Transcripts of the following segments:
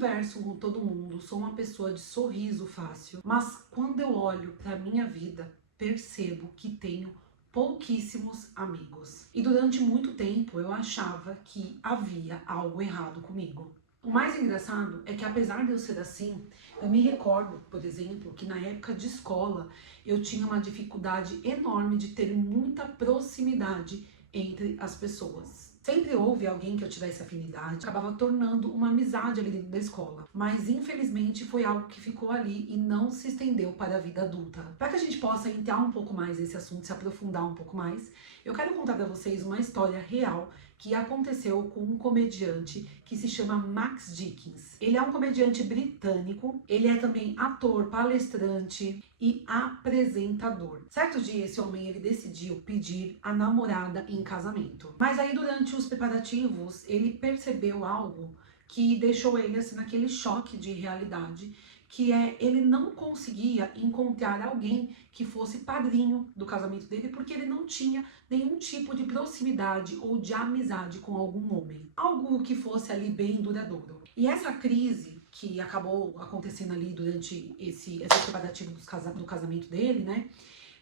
converso com todo mundo, sou uma pessoa de sorriso fácil, mas quando eu olho para minha vida, percebo que tenho pouquíssimos amigos. E durante muito tempo eu achava que havia algo errado comigo. O mais engraçado é que, apesar de eu ser assim, eu me recordo, por exemplo, que na época de escola eu tinha uma dificuldade enorme de ter muita proximidade entre as pessoas. Sempre houve alguém que eu tivesse afinidade, acabava tornando uma amizade ali dentro da escola. Mas infelizmente foi algo que ficou ali e não se estendeu para a vida adulta. Para que a gente possa entrar um pouco mais nesse assunto, se aprofundar um pouco mais, eu quero contar para vocês uma história real que aconteceu com um comediante que se chama Max Dickens. Ele é um comediante britânico, ele é também ator, palestrante e apresentador. Certo dia, esse homem ele decidiu pedir a namorada em casamento. Mas aí, durante os preparativos, ele percebeu algo que deixou ele assim naquele choque de realidade, que é ele não conseguia encontrar alguém que fosse padrinho do casamento dele, porque ele não tinha nenhum tipo de proximidade ou de amizade com algum homem. Algo que fosse ali bem duradouro. E essa crise que acabou acontecendo ali durante esse preparativo do casamento dele, né?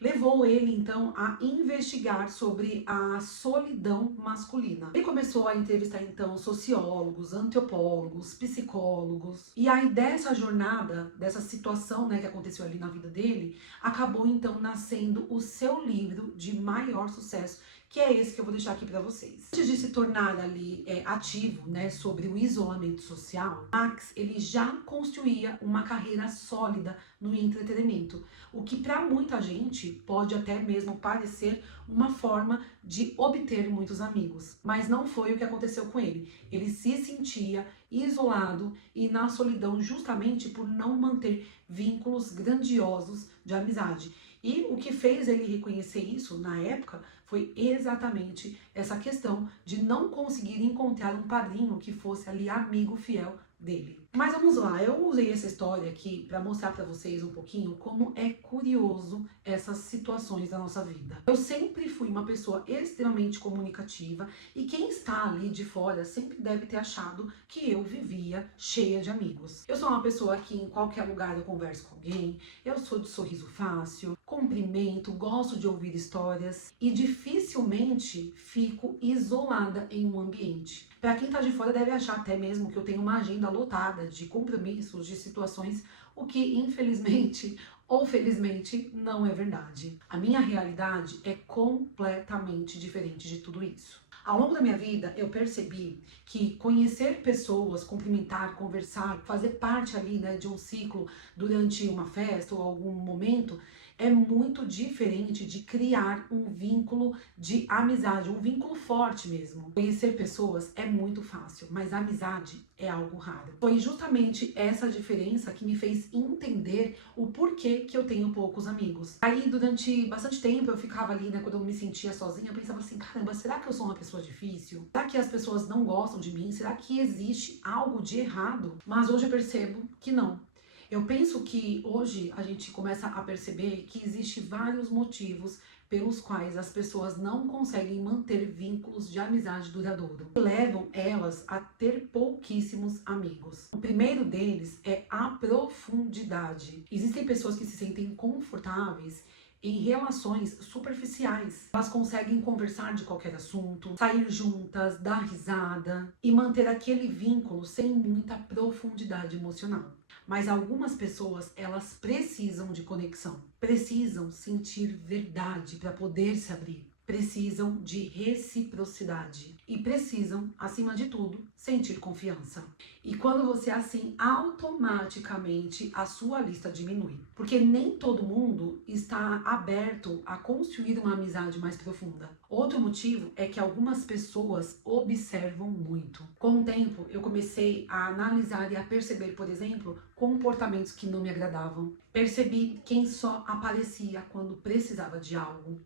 Levou ele então a investigar sobre a solidão masculina. Ele começou a entrevistar então sociólogos, antropólogos, psicólogos, e aí dessa jornada, dessa situação, né, que aconteceu ali na vida dele, acabou então nascendo o seu livro de maior sucesso, que é esse que eu vou deixar aqui para vocês. Antes de se tornar ali ativo, né, sobre o isolamento social, Max ele já construía uma carreira sólida no entretenimento, o que para muita gente pode até mesmo parecer uma forma de obter muitos amigos, mas não foi o que aconteceu com ele. Ele se sentia isolado e na solidão justamente por não manter vínculos grandiosos de amizade. E o que fez ele reconhecer isso na época foi exatamente essa questão de não conseguir encontrar um padrinho que fosse ali amigo fiel dele. Mas vamos lá, eu usei essa história aqui para mostrar para vocês um pouquinho como é curioso essas situações da nossa vida. Eu sempre fui uma pessoa extremamente comunicativa e quem está ali de fora sempre deve ter achado que eu vivia cheia de amigos. Eu sou uma pessoa que em qualquer lugar eu converso com alguém, eu sou de sorriso fácil, cumprimento, gosto de ouvir histórias e dificilmente fico isolada em um ambiente. Para quem tá de fora deve achar até mesmo que eu tenho uma agenda lotada de compromissos, de situações, o que infelizmente ou felizmente não é verdade. A minha realidade é completamente diferente de tudo isso. Ao longo da minha vida, eu percebi que conhecer pessoas, cumprimentar, conversar, fazer parte ali, né, de um ciclo durante uma festa ou algum momento, é muito diferente de criar um vínculo de amizade, um vínculo forte mesmo. Conhecer pessoas é muito fácil, mas a amizade é algo raro. Foi justamente essa diferença que me fez entender o porquê que eu tenho poucos amigos. Aí, durante bastante tempo, eu ficava ali, né, quando eu me sentia sozinha, eu pensava assim, caramba, será que eu sou uma pessoa difícil? Será que as pessoas não gostam de mim? Será que existe algo de errado? Mas hoje eu percebo que não. Eu penso que hoje a gente começa a perceber que existem vários motivos pelos quais as pessoas não conseguem manter vínculos de amizade duradouro, que levam elas a ter pouquíssimos amigos. O primeiro deles é a profundidade. Existem pessoas que se sentem confortáveis em relações superficiais. Elas conseguem conversar de qualquer assunto, sair juntas, dar risada e manter aquele vínculo sem muita profundidade emocional. Mas algumas pessoas, elas precisam de conexão, precisam sentir verdade para poder se abrir, precisam de reciprocidade e precisam, acima de tudo, sentir confiança. E quando você é assim, automaticamente a sua lista diminui, porque nem todo mundo está aberto a construir uma amizade mais profunda. Outro motivo é que algumas pessoas observam muito. Com o tempo, eu comecei a analisar e a perceber, por exemplo, comportamentos que não me agradavam. Percebi quem só aparecia quando precisava de algo.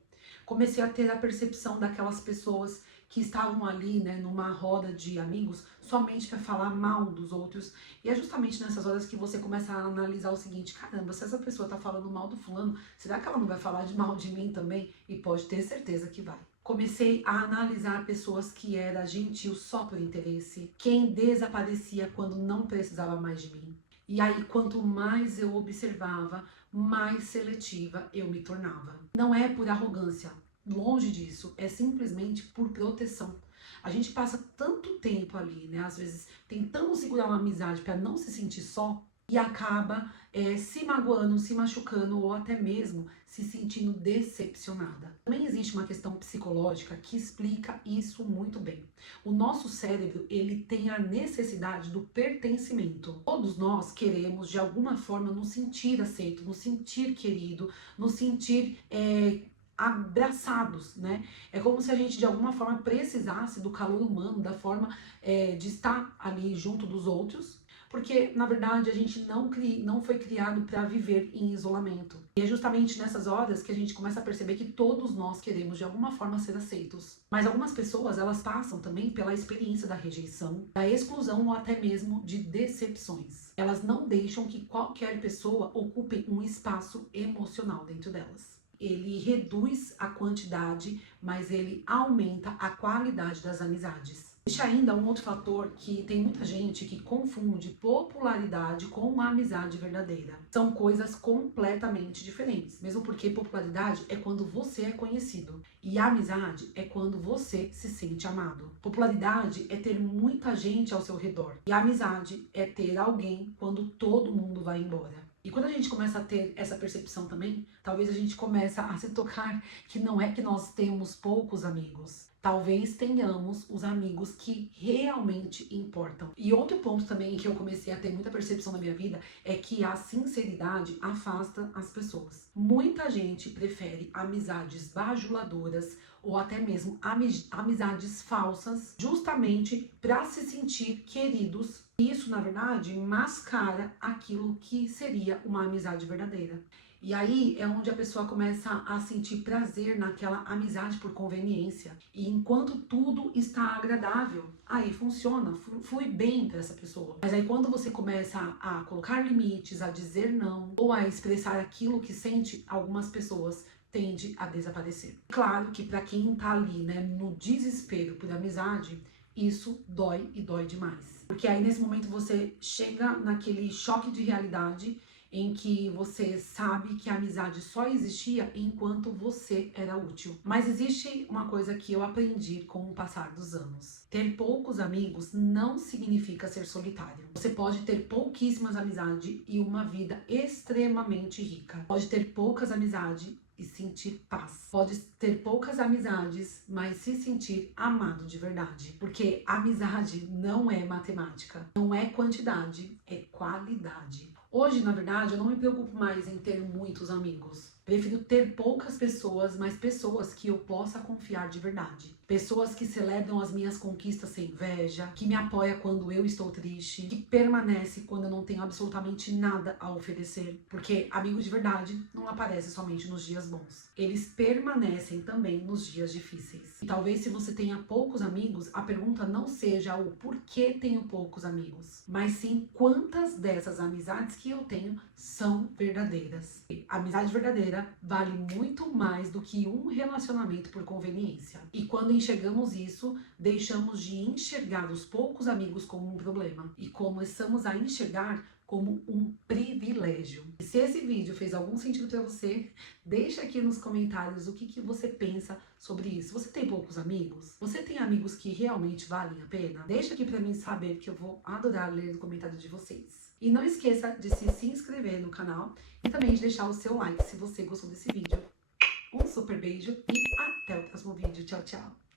Comecei a ter a percepção daquelas pessoas que estavam ali, né, numa roda de amigos, somente para falar mal dos outros. E é justamente nessas horas que você começa a analisar o seguinte, caramba, se essa pessoa tá falando mal do fulano, será que ela não vai falar de mal de mim também? E pode ter certeza que vai. Comecei a analisar pessoas que era gentil só por interesse, quem desaparecia quando não precisava mais de mim. E aí, quanto mais eu observava, mais seletiva eu me tornava. Não é por arrogância, longe disso, é simplesmente por proteção. A gente passa tanto tempo ali, né? Às vezes tentando segurar uma amizade para não se sentir só e acaba se magoando, se machucando ou até mesmo se sentindo decepcionada. Também existe uma questão psicológica que explica isso muito bem. O nosso cérebro, ele tem a necessidade do pertencimento. Todos nós queremos, de alguma forma, nos sentir aceito, nos sentir querido, nos sentir abraçados, né? É como se a gente de alguma forma precisasse do calor humano, da forma de estar ali junto dos outros, porque na verdade a gente não foi criado para viver em isolamento. E é justamente nessas horas que a gente começa a perceber que todos nós queremos de alguma forma ser aceitos. Mas algumas pessoas, elas passam também pela experiência da rejeição, da exclusão ou até mesmo de decepções. Elas não deixam que qualquer pessoa ocupe um espaço emocional dentro delas. Ele reduz a quantidade, mas ele aumenta a qualidade das amizades. Existe ainda um outro fator que tem muita gente que confunde popularidade com uma amizade verdadeira. São coisas completamente diferentes, mesmo porque popularidade é quando você é conhecido e amizade é quando você se sente amado. Popularidade é ter muita gente ao seu redor e amizade é ter alguém quando todo mundo vai embora. E quando a gente começa a ter essa percepção também, talvez a gente comece a se tocar que não é que nós temos poucos amigos. Talvez tenhamos os amigos que realmente importam. E outro ponto também que eu comecei a ter muita percepção na minha vida é que a sinceridade afasta as pessoas. Muita gente prefere amizades bajuladoras ou até mesmo amizades falsas, justamente para se sentir queridos. Isso, na verdade, mascara aquilo que seria uma amizade verdadeira. E aí é onde a pessoa começa a sentir prazer naquela amizade por conveniência. E enquanto tudo está agradável, aí funciona, flui bem para essa pessoa. Mas aí quando você começa a colocar limites, a dizer não, ou a expressar aquilo que sente, algumas pessoas tende a desaparecer. Claro que para quem tá ali, né, no desespero por amizade, isso dói e dói demais. Porque aí nesse momento você chega naquele choque de realidade em que você sabe que a amizade só existia enquanto você era útil. Mas existe uma coisa que eu aprendi com o passar dos anos. Ter poucos amigos não significa ser solitário. Você pode ter pouquíssimas amizades e uma vida extremamente rica. Pode ter poucas amizades e sentir paz. Pode ter poucas amizades, mas se sentir amado de verdade. Porque amizade não é matemática, não é quantidade, é qualidade. Hoje, na verdade, eu não me preocupo mais em ter muitos amigos. Prefiro ter poucas pessoas, mas pessoas que eu possa confiar de verdade. Pessoas que celebram as minhas conquistas sem inveja, que me apoiam quando eu estou triste, que permanece quando eu não tenho absolutamente nada a oferecer. Porque amigos de verdade não aparecem somente nos dias bons. Eles permanecem também nos dias difíceis. E talvez se você tenha poucos amigos, a pergunta não seja o porquê tenho poucos amigos, mas sim quantas dessas amizades que eu tenho são verdadeiras. A amizade verdadeira vale muito mais do que um relacionamento por conveniência. E quando enxergamos isso, deixamos de enxergar os poucos amigos como um problema e começamos a enxergar como um privilégio. E se esse vídeo fez algum sentido para você, deixa aqui nos comentários o que você pensa sobre isso. Você tem poucos amigos? Você tem amigos que realmente valem a pena? Deixa aqui para mim saber, que eu vou adorar ler no comentário de vocês. E não esqueça de se inscrever no canal e também de deixar o seu like se você gostou desse vídeo. Um super beijo e até o próximo vídeo. Tchau, tchau!